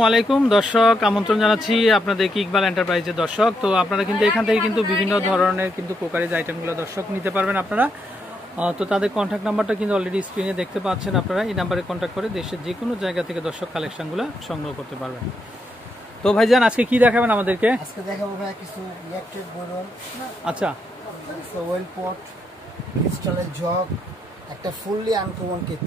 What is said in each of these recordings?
আসসালামু আলাইকুম দর্শক, আমন্ত্রণ জানাচ্ছি আপনাদেরকে ইকবাল এন্টারপ্রাইজের দর্শক। তো আপনারা কিন্তু এখান থেকে কিন্তু বিভিন্ন ধরনের কিন্তু কুকারিজ আইটেমগুলো দর্শক নিতে পারবেন আপনারা। তো তাদের কন্ট্যাক্ট নাম্বারটা কিন্তু অলরেডি স্ক্রিনে দেখতে পাচ্ছেন আপনারা। এই নাম্বারে কন্ট্যাক্ট করে দেশের যে কোনো জায়গা থেকে দর্শক কালেকশনগুলো সংগ্রহ করতে পারবেন। তো ভাইজান আজকে কি দেখাবেন আমাদেরকে? আজকে দেখাবো ভাই কিছু ইলেকট্রিক বোরন। আচ্ছা, ওয়েল পট, ক্রিস্টালের জগ, একটা ফুললি আনকমন কেক।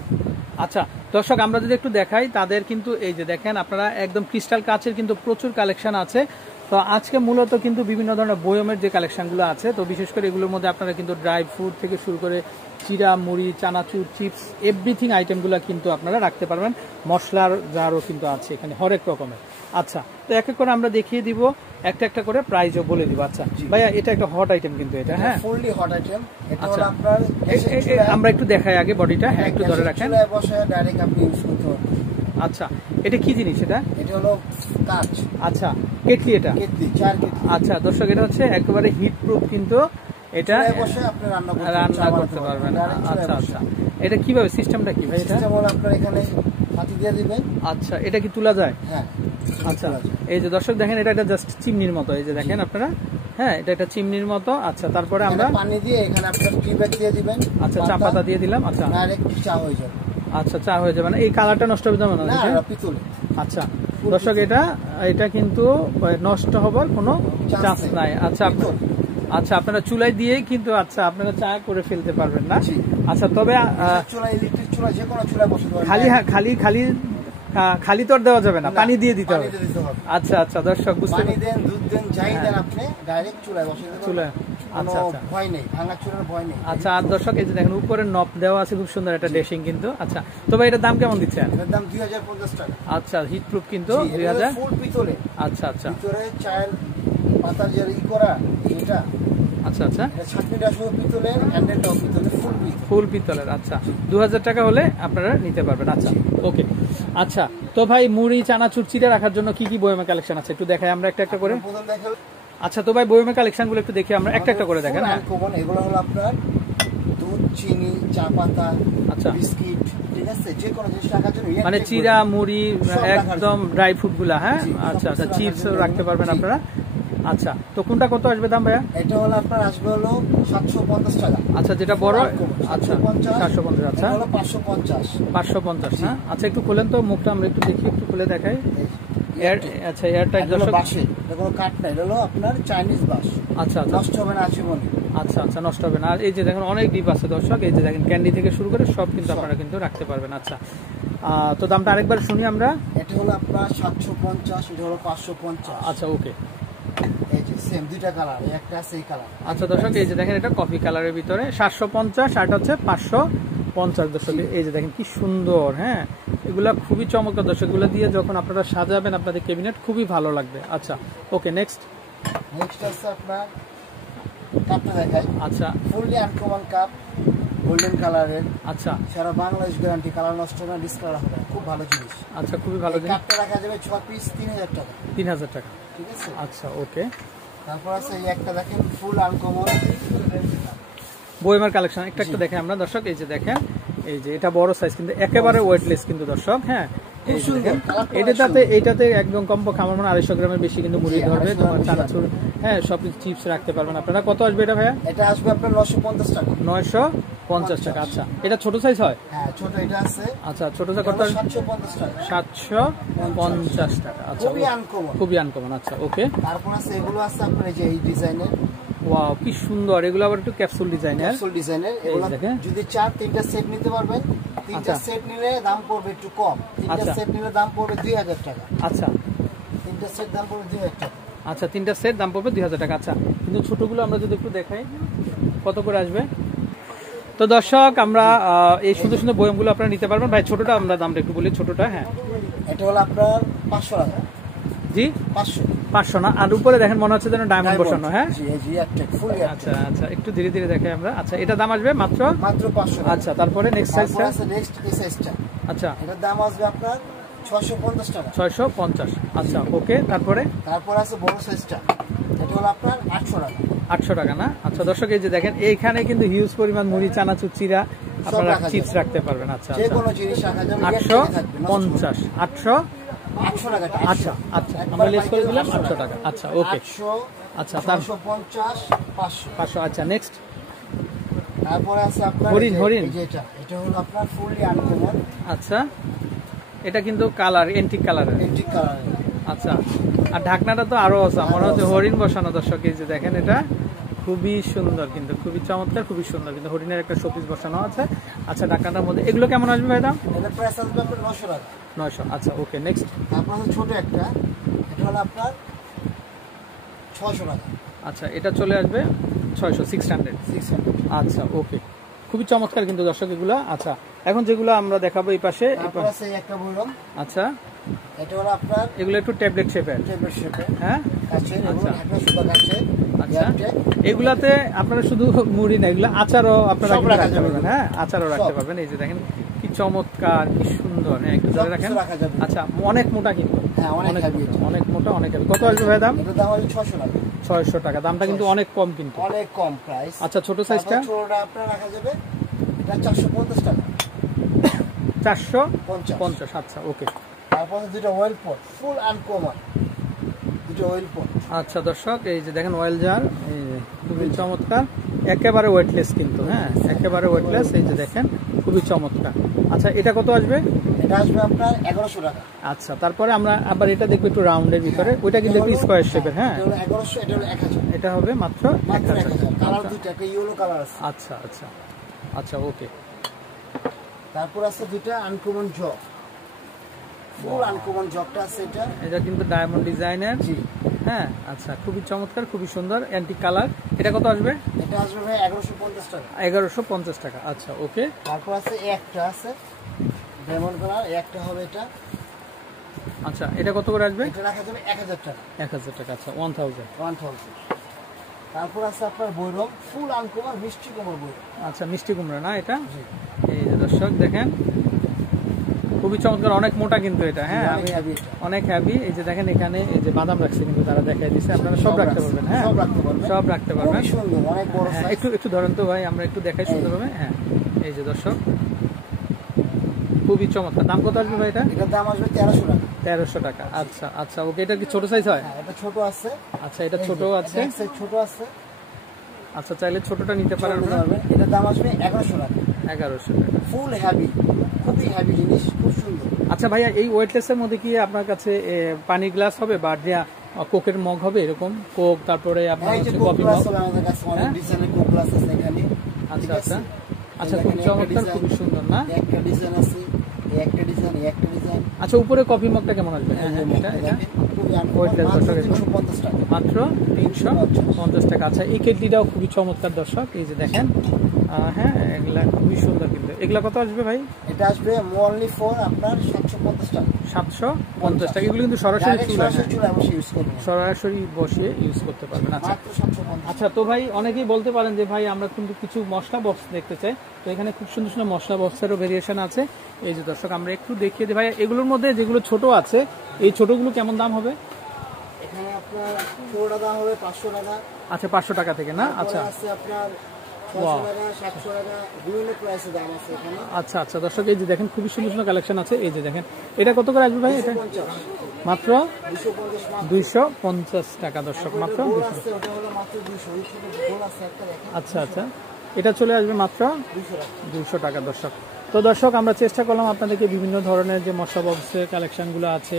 আচ্ছা দর্শক, আমরা যদি একটু দেখাই তাদের কিন্তু এই যে দেখেন আপনারা একদম ক্রিস্টাল কাচের কিন্তু প্রচুর কালেকশন আছে। তো আজকে মূলত কিন্তু বিভিন্ন ধরনের বয়মের যে কালেকশনগুলো আছে, তো বিশেষ করে এগুলোর মধ্যে আপনারা কিন্তু ড্রাই ফ্রুট থেকে শুরু করে চিরা, মুড়ি, চানাচুর, চিপস, এভরিথিং আইটেমগুলো কিন্তু আপনারা রাখতে পারবেন। মশলার জারও কিন্তু আছে এখানে হরেক রকমের। আচ্ছা, তো এক এক করে আমরা দেখিয়ে দিব, একটা একটা করে প্রাইসও বলে দিব। আচ্ছা ভাইয়া, এটা একটা হট আইটেম কিন্তু এটা, হ্যাঁ ফুললি হট আইটেম। এটা আচ্ছা, হলো আপনার আমরা একটু দেখাই আগে বডিটা, হ্যাঁ একটু ধরে রাখেন। চুলায় বসে ডাইরেক্ট আপনি ইউজ করতে পারবেন। আচ্ছা, এটা কি জিনিস এটা? এটা হলো কাঁচ। আচ্ছা, কেটলি এটা? কেটলি, চার কেটলি। আচ্ছা দর্শক, এটা হচ্ছে একেবারে হিট প্রুফ কিন্তু এটা বসে আপনি রান্না করতে পারবেন। আচ্ছা আচ্ছা, এটা কিভাবে সিস্টেমটা কি ভাই? এটা যেমন আপনার এখানে পাতি দিয়ে দিবেন। আচ্ছা, এটা কি তোলা যায়? হ্যাঁ। আচ্ছা, এই যে দর্শক দেখেন, এটা একটা জাস্ট চিমনির মতো, এই যে দেখেন আপনারা, হ্যাঁ এটা একটা চিমনির মতো। আচ্ছা, তারপরে আমরা পানি দিয়ে এখানে আপনার টি ব্যাগ দিয়ে দিবেন। আচ্ছা, চা পাতা দিয়ে দিলাম। আচ্ছা, ডাইরেক্ট চা হয়ে যাবে। আচ্ছা, চা হয়ে যাবে না? এই কালারটা নষ্ট হবে না? না, পিতল। আচ্ছা দর্শক, এটা কিন্তু নষ্ট হবার কোনো চান্স নাই। আচ্ছা আচ্ছা, আপনারা চুলায় দিয়েই কিন্তু আচ্ছা আপনারা চা করে ফেলতে পারবেন না? আচ্ছা, তবে চুলা, ইলেকট্রিক চুলা, যে কোনো চুলায় বসে খালি তো দেওয়া যাবে না, পানি দিয়ে দিতে হবে। আচ্ছা আচ্ছা দর্শক, বুঝতে পানি দেন, দুধ দেন, যাই দেন, আপনি ডাইরেক্ট চুলায় বসে দিতে চুলায়। আচ্ছা আচ্ছা, ভয় নেই, ভাঙা চুলার ভয় নেই। আচ্ছা, আর দর্শক এই যে দেখেন উপরে নব দেওয়া আছে, খুব সুন্দর একটা ড্রেসিং কিন্তু। আচ্ছা, তবে এটার দাম কেমন দিচ্ছেন? এটার দাম 2050 টাকা। আচ্ছা, হিট প্রুফ কিন্তু 2000। ফুল পিতলে। আচ্ছা আচ্ছা, ভিতরে চায়ের পাতার যে করা এটা। আচ্ছা আচ্ছা, ছাকনিটা শুধু পিতলের, হ্যান্ডেলটাও পিতলের, ফুল পিতলের। আচ্ছা, 2000 টাকা হলে আপনারা নিতে পারবেন। আচ্ছা ওকে। আচ্ছা, তো ভাই মুড়ি, চানাচুর, চিড়া রাখার জন্য কি কি বয়মের কালেকশন আছে একটু দেখাই আমরা একটা একটা করে। আচ্ছা, তো ভাই বয়মের কালেকশন গুলো একটু দেখি আমরা একটা একটা করে দেখেন। এগুলো হলো আপনার দুধ, চিনি, চা পাতা, আচ্ছা বিস্কিট, ঠিক আছে, যে কোনো জিনিস রাখার জন্য, মানে চিরা, মুড়ি, একদম ড্রাই ফ্রুট গুলা, হ্যাঁ আচ্ছা আচ্ছা, চিপস রাখতে পারবেন আপনারা। আচ্ছা, তো কোনটা কত আসবে দাম ভাইয়া? এটা হলো আপনার আসবে হলো 750 টাকা। আচ্ছা, যেটা বড়? আচ্ছা 750। আচ্ছা, হলো 550। হ্যাঁ আচ্ছা, একটু খুলেন তো মুখটা, আমরা একটু দেখি, একটু খুলে দেখাই। আচ্ছা, এয়ারটাইট দর্শক, বাঁশে, এটা কোনো কাঠ না, এটা হলো আপনার চাইনিজ বাঁশ। আচ্ছা আচ্ছা, নষ্ট হবে না আজীবনে। আচ্ছা আচ্ছা, নষ্ট হবে না। আর এই যে দেখেন অনেক ডিপ আছে দর্শক, এই যে দেখেন ক্যান্ডি থেকে শুরু করে সব কিন্তু আপনারা কিন্তু রাখতে পারবেন। আচ্ছা, তো দামটা আরেকবার শুনি আমরা। এটা হলো আপনার 750, এটা হলো 550। আচ্ছা ওকে, এই যে সেম দুইটা কালার, একটা আছে এই কালার। আচ্ছা দর্শক, এই যে দেখেন এটা কফি কালারের ভিতরে 750, আর এটা হচ্ছে 550 দর্শক। এই যে দেখেন কি সুন্দর, হ্যাঁ এগুলা খুবই চমৎকার দর্শক, এগুলো দিয়ে যখন আপনারা সাজাবেন আপনাদের ক্যাবিনেট খুবই ভালো লাগবে। আচ্ছা ওকে, নেক্সট আছে আপনার কাপটা দেখাই। আচ্ছা, ফুললি আনকমন কাপ, গোল্ডেন কালারের। আচ্ছা, সারা বাংলাদেশ গ্যারান্টি, কালার নষ্ট না, ডিসকালার হবে না, খুব ভালো জিনিস। আচ্ছা, খুবই ভালো জিনিস। কাপটা রাখা যাবে 6 পিস 3000 টাকা। 3000 টাকা, ঠিক আছে। আচ্ছা ওকে। তারপর আছে এই একটা দেখেন, ফুল আনকমন বয়মের কালেকশন একটা একটা দেখেন আমরা দর্শক। এই যে দেখেন, এই যে এটা বড় সাইজ কিন্তু একেবারে ওয়েটলেস কিন্তু দর্শক, হ্যাঁ এইটাতে একদম কমপক্ষে আমার মনে 250 গ্রামের বেশি কিন্তু মুড়ি ধরবে, তোমার চানাচুর, হ্যাঁ সব চিপস রাখতে পারবেন আপনারা। কত আসবে এটা ভাইয়া? এটা আসবে আপনার 950 টাকা। 950 টাকা। আচ্ছা, এটা ছোট সাইজ হয়? হ্যাঁ ছোট এটা আছে। আচ্ছা, ছোট সাইজ কত? 750 টাকা। 750 টাকা। আচ্ছা, খুবই আনকমন। আচ্ছা ওকে। তারপর আছে এগুলো আছে আপনার এই যে এই ডিজাইনের। ওয়াও, কি সুন্দর, এগুলো আবার একটু ক্যাপসুল ডিজাইনের। এগুলো যদি 3টা সেট নিতে পারবেন, 3টা সেট নিলে দাম পড়বে একটু কম। 3টা সেট নিলে দাম পড়বে 2000 টাকা। আচ্ছা, 3টা সেট দাম পড়বে 2000 টাকা। আচ্ছা, 3টা সেট দাম পড়বে 2000 টাকা। আচ্ছা, কিন্তু ছোটগুলো আমরা যদি একটু দেখাই কত করে আসবে। তো দর্শক, আমরা এই সুন্দর সুন্দর বয়মগুলো আপনারা নিতে পারবেন। ভাই ছোটটা আমরা দামটা একটু বলি, ছোটটা। হ্যাঁ, এটা হলো আপনার 500 টাকা। জি 500 না, আর উপরে দেখেন মনে হচ্ছে যেন ডায়মন্ড বসানো। হ্যাঁ আচ্ছা আচ্ছা, একটু ধীরে ধীরে দেখাই আমরা। আচ্ছা, এটা দাম আসবে মাত্র 500। আচ্ছা, তারপরে নেক্সট সাইজটা। নেক্সট এই সাইজটা। আচ্ছা, এটার দাম আসবে আপনার 650 টাকা। 650। আচ্ছা ওকে, তারপরে আছে বড় সাইজটা, এটা হলো আপনার 800 টাকা। 800 টাকা না? আচ্ছা দর্শক, এই যে দেখেন এইখানে কিন্তু হিউজ পরিমাণ মুড়ি, চানাচুর, চিরা, আপনারা চিপস রাখতে পারবেন। আচ্ছা, যে কোনো জিনিস রাখা যাবে। 850। 800 টাকা। আচ্ছা আচ্ছা, আমরা লেস করে দিলাম 800 টাকা। আচ্ছা ওকে, 800, আচ্ছা 450, 500। 500। আচ্ছা নেক্সট, তারপরে আছে আপনার হরিণ, হরিণ। এটা হলো আপনার ফুললি আনকমন। আচ্ছা, এটা কিন্তু কালার এন্টিক কালারের। Antique colour. আচ্ছা, আর ঢাকনাটা তো আরো আছে, মনে হচ্ছে হরিণ বসানো। দর্শক এই যে দেখেন, এটা খুবই সুন্দর, কিন্তু খুবই চমৎকার, খুবই সুন্দর, কিন্তু হরিণের একটা শোপিস বসানো আছে। আচ্ছা, ঢাকনাটার মধ্যে এগুলো কেমন আসবে ভাই দাম? এটা প্রাইস আসবে আপনার 900 টাকা। 900। আচ্ছা ওকে, নেক্সট। তারপর আছে ছোট একটা, এটা হলো আপনার 600 টাকা। আচ্ছা, এটা চলে আসবে 600, 600। 600। আচ্ছা ওকে, খুবই চমৎকার কিন্তু দর্শক এগুলা। আচ্ছা, এখন যেগুলো আমরা দেখাবো এই পাশে। তারপর আছে একটা বৈরম। আচ্ছা, এটা হলো আপনার এগুলো একটু ট্যাবলেট শেপের। ট্যাবলেট শেপে। হ্যাঁ, কাছে এবং আচ্ছা। ঢাকনা সুতা কাছে। আচ্ছা, এগুলাতে আপনারা শুধু মুড়ি না, এগুলো আচারও আপনারা সব রাখা রাখতে যাবে। পারবেন। হ্যাঁ, আচারও রাখতে পারবেন। এই যে দেখেন কি চমৎকার, কি সুন্দর। হ্যাঁ, একটু ধরে রাখেন। রাখা যাবে। আচ্ছা, অনেক মোটা কিন্তু। হ্যাঁ, অনেক হেভি এটা। অনেক মোটা, অনেক হেভি। কত আসবে ভাই দাম? এটার দাম হলো 600 টাকা। 600 টাকা। দামটা কিন্তু অনেক কম কিন্তু। অনেক কম প্রাইস। আচ্ছা, ছোট সাইজটা? ছোটটা আপনার রাখা যাবে, এটা 450 টাকা। 450। আচ্ছা ওকে। তারপর দুটো ওয়েল পট, ফুল আনকমন দুটো ওয়েল পট। আচ্ছা দর্শক, এই যে দেখেন অয়েল জার, এই যে খুবই চমৎকার, একেবারে ওয়েটলেস কিন্তু। হ্যাঁ, একেবারে ওয়েটলেস। এই যে দেখেন, খুবই চমৎকার। আচ্ছা, এটা কত আসবে? এটা আসবে আপনার 1100 টাকা। আচ্ছা, তারপরে আমরা আবার এটা দেখবো একটু রাউন্ডের ভিতরে। ওইটা কিন্তু একটু স্কোয়ার শেপের। হ্যাঁ, এটা হলো 1100, এটা হলো 1000। এটা হবে মাত্র 1000। কালার দুটো, একটা ইয়েলো কালার আছে। আচ্ছা আচ্ছা আচ্ছা ওকে। তারপর আছে দুটো আনকমন জগ, ফুল আনকমন জগটা আছে এটা। এটা কিন্তু ডায়মন্ড ডিজাইনের। জি। হ্যাঁ, আচ্ছা, খুবই চমৎকার, খুবই সুন্দর, অ্যান্টিক কালার। এটা কত আসবে? এটা আসবে ভাই 1150 টাকা। 1150 টাকা। আচ্ছা ওকে। তারপর আছে একটা আছে ডায়মন্ড কালার, একটা হবে এটা। আচ্ছা, এটা কত করে আসবে? এটা রাখা যাবে 1000 টাকা। 1000 টাকা। আচ্ছা, 1000। 1000। তারপর আছে আপনার বৈরম, ফুল আনকমন মিষ্টি কুমড়া বৈরম। আচ্ছা, মিষ্টি কুমড়া না এটা? জি। এই যে দর্শক দেখেন, খুবই চমৎকার, অনেক মোটা কিন্তু এটা। হ্যাঁ, অনেক heavy এটা। অনেক হ্যাভি। এই যে দেখেন, এখানে এই যে বাদাম রাখছে কিন্তু তারা দেখাই দিচ্ছে, আপনারা সব রাখতে পারবেন। হ্যাঁ, সব রাখতে পারবেন। সব রাখতে পারবেন। খুবই সুন্দর, অনেক বড় হ্যাঁ, সাইজ। একটু একটু ধরেন তো ভাই, আমরা একটু দেখাই সুন্দরভাবে। হ্যাঁ, এই যে দর্শক, খুবই চমৎকার। দাম কত আসবে ভাই এটা? এটার দাম আসবে 1300 টাকা। 1300 টাকা। আচ্ছা আচ্ছা ওকে। এটা কি ছোট সাইজ হয়? হ্যাঁ, এটা ছোট আছে। আচ্ছা, এটা ছোট আছে। এক সাইজ ছোট আছে। আচ্ছা, চাইলে ছোটটা নিতে পারেন ছোট আপনারা। পারবেন। এটার দাম আসবে 1100 টাকা। 1100 টাকা। ফুল হেভি, খুবই হেভি জিনিস, খুব সুন্দর। আচ্ছা ভাইয়া, এই ওয়েটলেসের মধ্যে কি আপনার কাছে পানির গ্লাস হবে বা কোকের মগ হবে? এরকম কোক, তারপরে আপনার এই যে হচ্ছে কোক কফি গ্লাস মগ। হবে আমাদের কাছে, অনেক হ্যাঁ? ডিজাইনের কোক গ্লাস আছে এখানে। আচ্ছা ঠিক আছে? আচ্ছা আচ্ছা, এই খুব দেখেন, চমৎকার, একটা খুবই সুন্দর না? একটা ডিজাইন আছে, এই একটা ডিজাইন, এই একটা ডিজাইন। আচ্ছা, উপরে কফি মগটা কেমন আসবে? হ্যাঁ হ্যাঁ, এটা এটা ওয়েটলেস দর্শক, 350 টাকা। মাত্র 350 টাকা। আচ্ছা, এই কেটলিটাও খুবই চমৎকার দর্শক, এই যে দেখেন। হ্যাঁ, এগুলা খুবই সুন্দর কিন্তু। এগুলা কত আসবে ভাই? এটা আসবে অনলি ফর আপনার 750 টাকা। 750 টাকা। এগুলো কিন্তু সরাসরি চুলা, সরাসরি চুলা বসে ইউজ করবেন, সরাসরি বসিয়ে ইউজ করতে পারবেন। আচ্ছা মাত্র 750। আচ্ছা, তো ভাই অনেকেই বলতে পারেন যে ভাই আমরা কিন্তু কিছু মশলা বক্স দেখতে চাই, তো এখানে খুব সুন্দর সুন্দর মশলা বক্সেরও ভেরিয়েশন আছে। এই যে দর্শক, আমরা একটু দেখিয়ে দিই ভাই। এগুলোর মধ্যে যেগুলো ছোট আছে, এই ছোটগুলো কেমন দাম হবে? এখানে আপনার ছোটটা দাম হবে 500 টাকা। আচ্ছা, 500 টাকা থেকে না? আচ্ছা তারপরে আছে আপনার 600 টাকা, 700 টাকা, বিভিন্ন প্রাইসের দাম আছে এখানে। আচ্ছা আচ্ছা দর্শক, এই যে দেখেন, খুবই সুন্দর সুন্দর কালেকশন আছে। এই যে দেখেন, এটা কত করে আসবে ভাই? এটা 250, মাত্র 250 250 টাকা দর্শক, মাত্র গোল 200। আছে, ওটা হলো মাত্র 200। ওই ছোট গোল আছে একটা, দেখেন আচ্ছা আচ্ছা, এটা চলে আসবে মাত্র 200 টাকা। 200 টাকা দর্শক। তো দর্শক, আমরা চেষ্টা করলাম আপনাদেরকে বিভিন্ন ধরনের যে মশলা বক্সের কালেকশনগুলো আছে,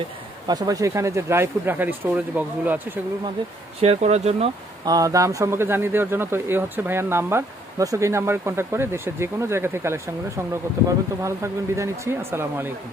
পাশাপাশি এখানে যে ড্রাই ফ্রুট রাখার স্টোরেজ বক্সগুলো আছে, সেগুলোর মাঝে শেয়ার করার জন্য, দাম সম্পর্কে জানিয়ে দেওয়ার জন্য। তো এই হচ্ছে ভাইয়ার নাম্বার। দর্শক, এই নাম্বারে কন্ট্যাক্ট করে দেশের যে কোনো জায়গা থেকে কালেকশনগুলো সংগ্রহ করতে পারবেন। তো ভালো থাকবেন, বিদায় নিচ্ছি। আসসালামু আলাইকুম।